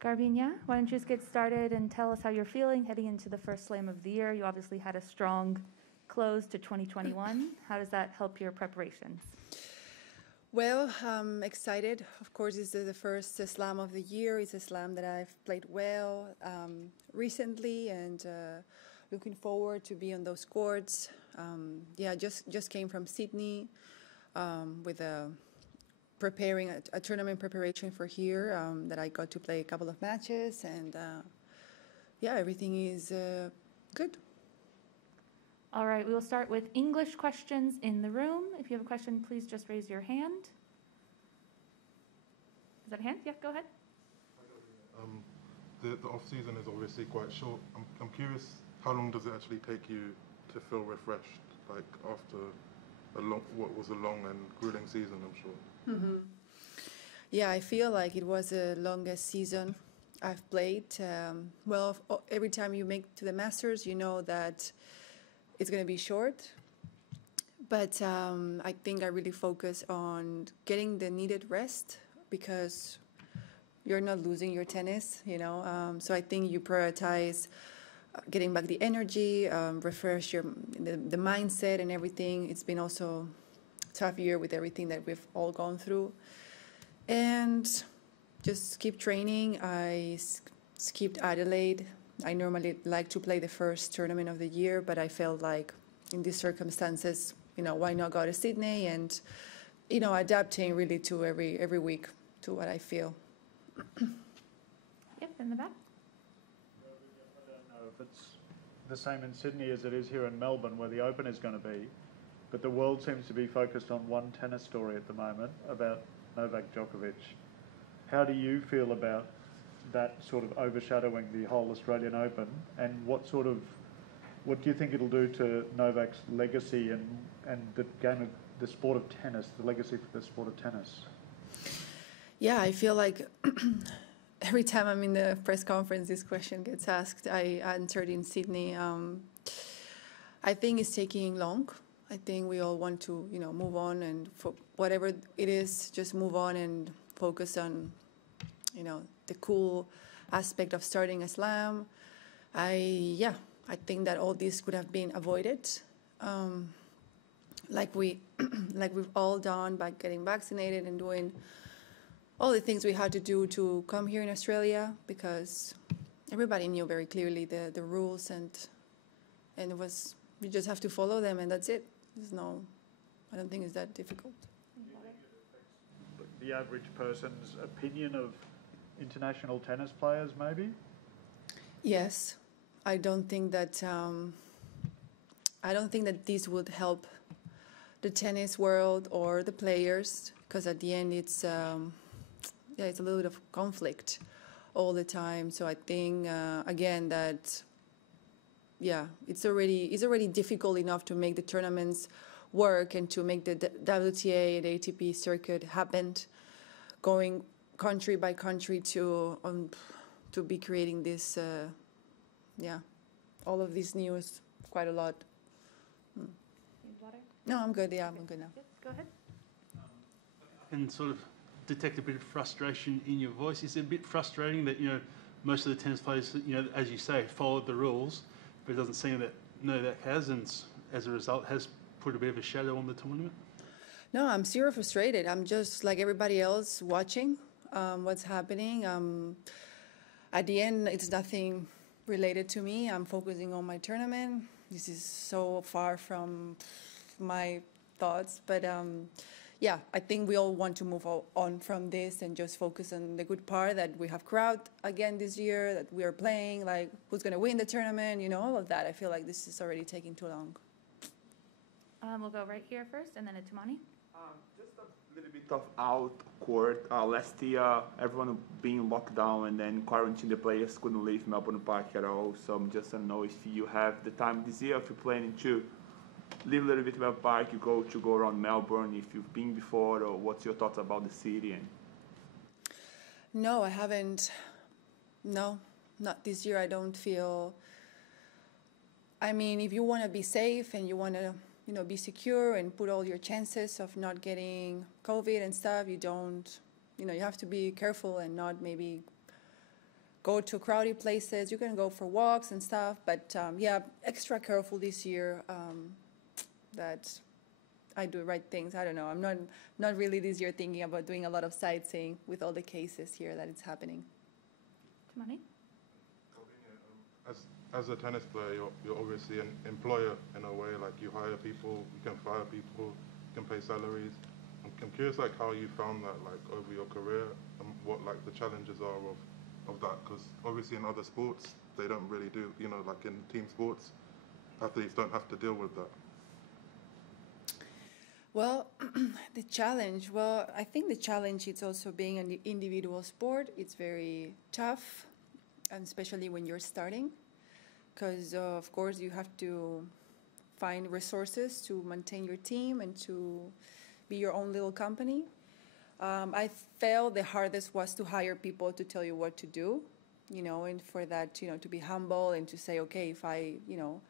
Garbiñe, why don't you just get started and tell us how you're feeling heading into the first slam of the year? You obviously had a strong close to 2021. How does that help your preparations? Well, I'm excited. Of course, it's the first slam of the year. It's a slam that I've played well recently, and looking forward to be on those courts. Just came from Sydney with preparing a tournament preparation for here that I got to play a couple of matches, and everything is good. All right, we will start with English questions in the room. If you have a question, please just raise your hand. Is that a hand? Yeah, go ahead. The off season is obviously quite short. I'm curious, how long does it actually take you to feel refreshed, like after what was a long and grueling season, I'm sure? Mm-hmm. Yeah, I feel like it was the longest season I've played. Every time you make to the Masters, you know that it's going to be short, but I think I really focus on getting the needed rest because you're not losing your tennis, so I think you prioritize getting back the energy, refresh the mindset and everything. It's been also a tough year with everything that we've all gone through, and just keep training. I skipped Adelaide. I normally like to play the first tournament of the year, but I felt like in these circumstances, why not go to Sydney and, adapting really to every week to what I feel. Yep, in the back. I don't know if it's the same in Sydney as it is here in Melbourne, where the Open is going to be, but the world seems to be focused on one tennis story at the moment about Novak Djokovic. How do you feel about that sort of overshadowing the whole Australian Open, and what do you think it'll do to Novak's legacy and the game of the sport of tennis, the legacy for the sport of tennis? Yeah, I feel like every time I'm in the press conference, this question gets asked. I answered in Sydney. I think it's taking long. I think we all want to, move on, and for whatever it is, just move on and focus on, the cool aspect of starting a slam. I think that all this could have been avoided, like we've all done by getting vaccinated and doing all the things we had to do to come here in Australia, because everybody knew very clearly the rules, and it was, you just have to follow them, and that's it. I don't think it's that difficult. Do you think it affects the average person's opinion of international tennis players, maybe? Yes, I don't think that this would help the tennis world or the players, because at the end it's a little bit of conflict all the time. So I think again that it's already difficult enough to make the tournaments work and to make the WTA and ATP circuit happen, going country by country to be creating this, all of this news quite a lot. Water? No, I'm good. Yeah, I'm good now. Yes, go ahead. I can sort of detect a bit of frustration in your voice. Is it a bit frustrating that, most of the tennis players, as you say, followed the rules, but it doesn't seem that Novak has, and as a result has put a bit of a shadow on the tournament? No, I'm zero frustrated. I'm just like everybody else watching what's happening. At the end, it's nothing related to me. I'm focusing on my tournament. This is so far from my thoughts, but I think we all want to move on from this and just focus on the good part, that we have crowd again this year, that we are playing, like who's going to win the tournament, all of that. I feel like this is already taking too long. We'll go right here first, and then to Tumani. Just a little bit of out court. Last year, everyone being locked down and then quarantine, the players couldn't leave Melbourne Park at all. So I'm just don't know if you have the time this year, if you're planning to leave a little bit Melbourne Park, you go around Melbourne, if you've been before, or what's your thoughts about the city? No, I haven't. No, not this year. I don't feel. I mean, if you want to be safe and you want to, be secure and put all your chances of not getting COVID and stuff, you have to be careful and not maybe go to crowded places. You can go for walks and stuff, but yeah, extra careful this year that I do right things. I don't know. I'm not really this year thinking about doing a lot of sightseeing with all the cases here that it's happening. Tumani? As a tennis player, you're obviously an employer in a way. Like, you hire people, you can fire people, you can pay salaries. I'm curious, like, how you found that, like, over your career, and what, like, the challenges are of that. Because obviously in other sports, they don't really do, you know, like in team sports, athletes don't have to deal with that. Well, the challenge, I think the challenge is also being an individual sport. It's very tough, and especially when you're starting, because of course you have to find resources to maintain your team and to be your own little company. I felt the hardest was to hire people to tell you what to do, you know, and for that, you know, to be humble and to say, okay, if I, you know,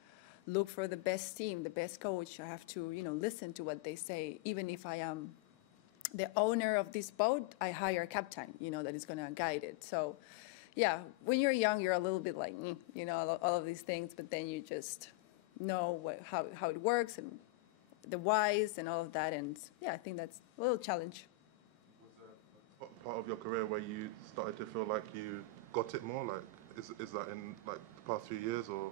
look for the best team, the best coach, I have to, you know, listen to what they say. Even if I am the owner of this boat, I hire a captain, you know, that is going to guide it. So, yeah, when you're young, you're a little bit like, you know, all of these things, but then you just know how it works and the whys and all of that. And yeah, I think that's a little challenge. Was there part of your career where you started to feel like you got it more? Like, is that in like the past few years, or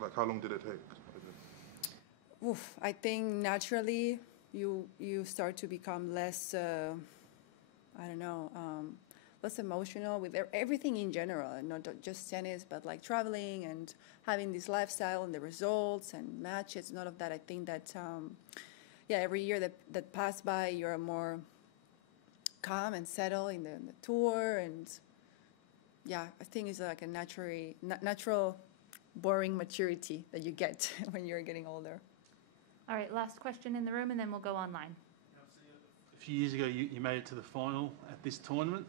like how long did it take? Oof, I think naturally you start to become less, I don't know, less emotional with everything in general, and not just tennis, but like traveling and having this lifestyle and the results and matches and all of that. I think that, yeah, every year that passed by, you're more calm and settled in the tour, and yeah, I think it's like a natural boring maturity that you get when you're getting older. All right, last question in the room, and then we'll go online. A few years ago, you made it to the final at this tournament.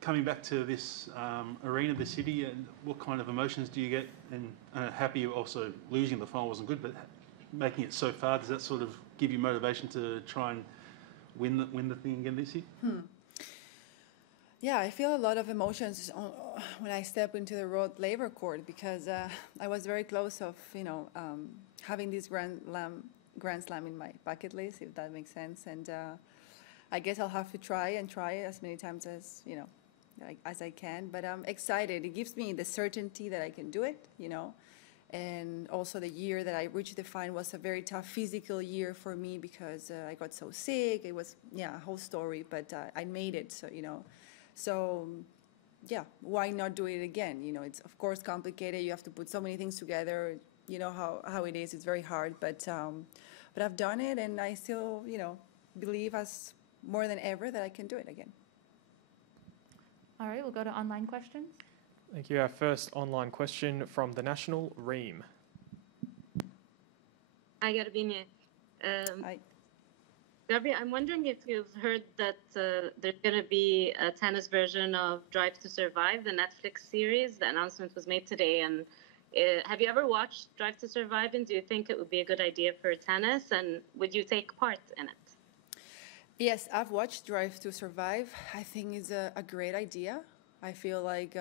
Coming back to this arena, the city, and what kind of emotions do you get? And happy also losing the final wasn't good, but making it so far, does that sort of give you motivation to try and win the thing again this year? Yeah, I feel a lot of emotions when I step into the Rod Laver court, because I was very close of, you know, having this Grand Slam in my bucket list, if that makes sense. And I guess I'll have to try as many times as, you know, as I can. But I'm excited. It gives me the certainty that I can do it, you know. And also the year that I reached the final was a very tough physical year for me, because I got so sick. It was, yeah, a whole story, but I made it, so, you know. So, yeah, why not do it again? You know, it's of course complicated. You have to put so many things together. You know how it is. It's very hard, but I've done it, and I still, you know, believe as more than ever that I can do it again. All right, we'll go to online questions. Thank you. Our first online question from the National, Reem. Hi, Garbiñe. Hi. Garbiñe, I'm wondering if you've heard that there's going to be a tennis version of Drive to Survive, the Netflix series. The announcement was made today. And have you ever watched Drive to Survive, and do you think it would be a good idea for tennis, and would you take part in it? Yes, I've watched Drive to Survive. I think it's a great idea. I feel like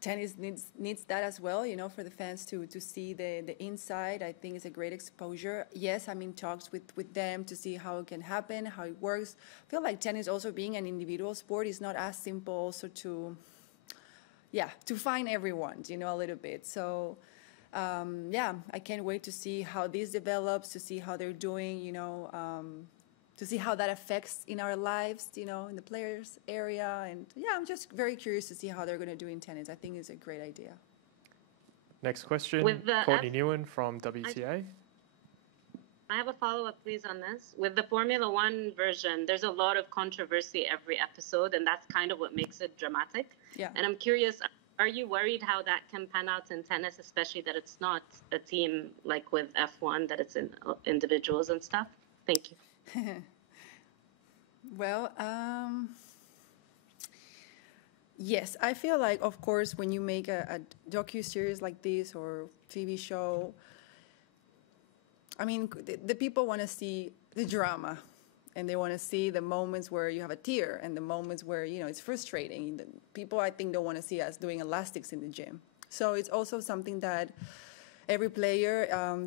tennis needs that as well, you know, for the fans to see the inside. I think it's a great exposure. Yes, I'm in talks with them to see how it can happen, how it works. I feel like tennis also being an individual sport is not as simple also to find everyone, you know, a little bit. So, yeah, I can't wait to see how this develops, to see how they're doing, you know, to see how that affects in our lives, you know, in the players' area. And yeah, I'm just very curious to see how they're going to do in tennis. I think it's a great idea. Next question, Courtney Newen from WTA. I have a follow-up, please, on this. With the Formula One version, there's a lot of controversy every episode, and that's kind of what makes it dramatic. Yeah. And I'm curious, are you worried how that can pan out in tennis, especially that it's not a team like with F1, that it's in individuals and stuff? Thank you. Well, yes, I feel like, of course, when you make a docu-series like this or TV show, I mean, the people want to see the drama. and they want to see the moments where you have a tear and the moments where, you know, it's frustrating. People, I think, don't want to see us doing elastics in the gym. So it's also something that every player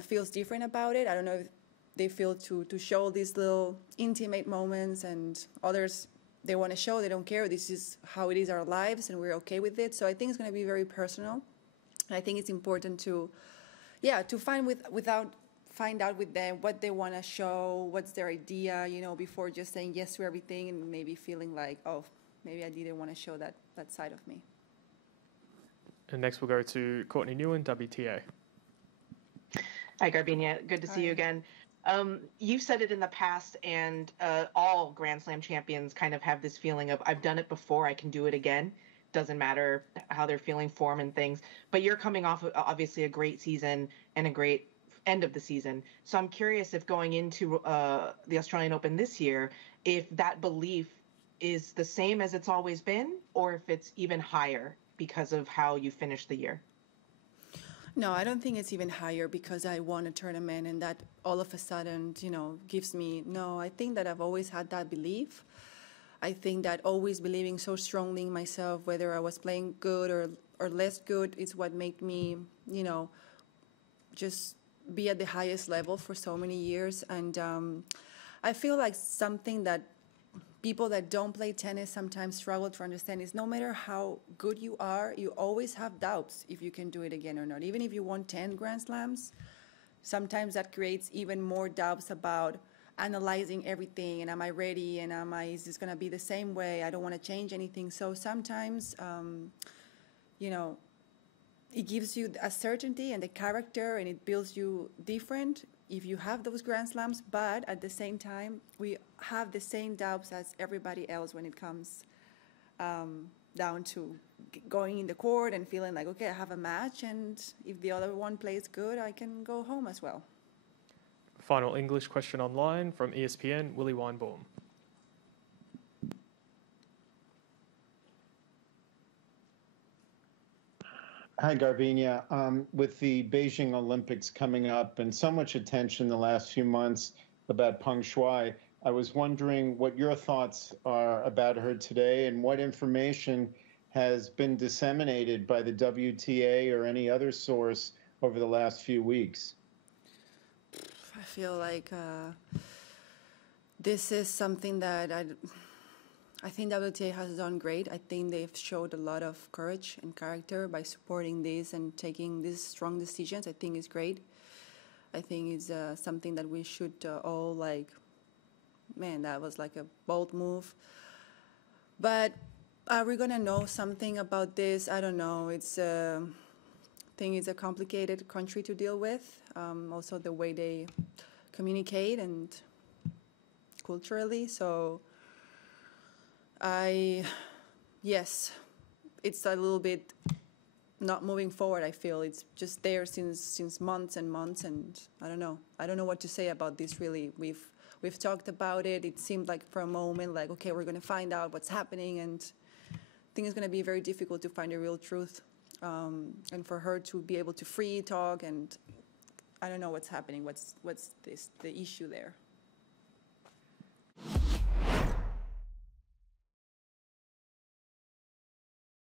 feels different about it. I don't know if they feel to show these little intimate moments, and others, they want to show they don't care. This is how it is our lives, and we're okay with it. So I think it's going to be very personal. And I think it's important to find out with them what they want to show, what's their idea, you know, before just saying yes to everything and maybe feeling like, oh, maybe I didn't want to show that side of me. And next we'll go to Courtney Newen, WTA. Hi, Garbiñe. Good to see you again. You've said it in the past, and all Grand Slam champions kind of have this feeling of, I've done it before, I can do it again. Doesn't matter how they're feeling, form and things. But you're coming off of obviously a great season and a great end of the season. So I'm curious if going into the Australian Open this year, if that belief is the same as it's always been, or if it's even higher because of how you finished the year. No, I don't think it's even higher because I won a tournament and that all of a sudden, you know, gives me, no, I think that I've always had that belief. I think that always believing so strongly in myself, whether I was playing good or less good, is what made me, you know, just be at the highest level for so many years. And I feel like something that people that don't play tennis sometimes struggle to understand is no matter how good you are, you always have doubts if you can do it again or not. Even if you won 10 Grand Slams, sometimes that creates even more doubts about analyzing everything, and am I ready, and is this going to be the same way? I don't want to change anything. So sometimes, you know, it gives you a certainty and a character, and it builds you different if you have those Grand Slams, but at the same time, we have the same doubts as everybody else when it comes down to going in the court and feeling like, okay, I have a match, and if the other one plays good, I can go home as well. Final English question online from ESPN, Willie Weinbaum. Hi, Garbiñe. With the Beijing Olympics coming up and so much attention the last few months about Peng Shuai, I was wondering what your thoughts are about her today and what information has been disseminated by the WTA or any other source over the last few weeks. I feel like this is something that I think WTA has done great. I think they've showed a lot of courage and character by supporting this and taking these strong decisions. I think it's great. I think it's something that we should all like, man, that was like a bold move. But are we going to know something about this? I don't know. I think it's a complicated country to deal with. Also the way they communicate and culturally. So yes, it's a little bit not moving forward, I feel. It's just there since months and months, and I don't know. I don't know what to say about this, really. We've talked about it. It seemed like for a moment, like, okay, we're going to find out what's happening, and I think it's going to be very difficult to find a real truth, and for her to be able to free talk, and I don't know what's happening. What's the issue there?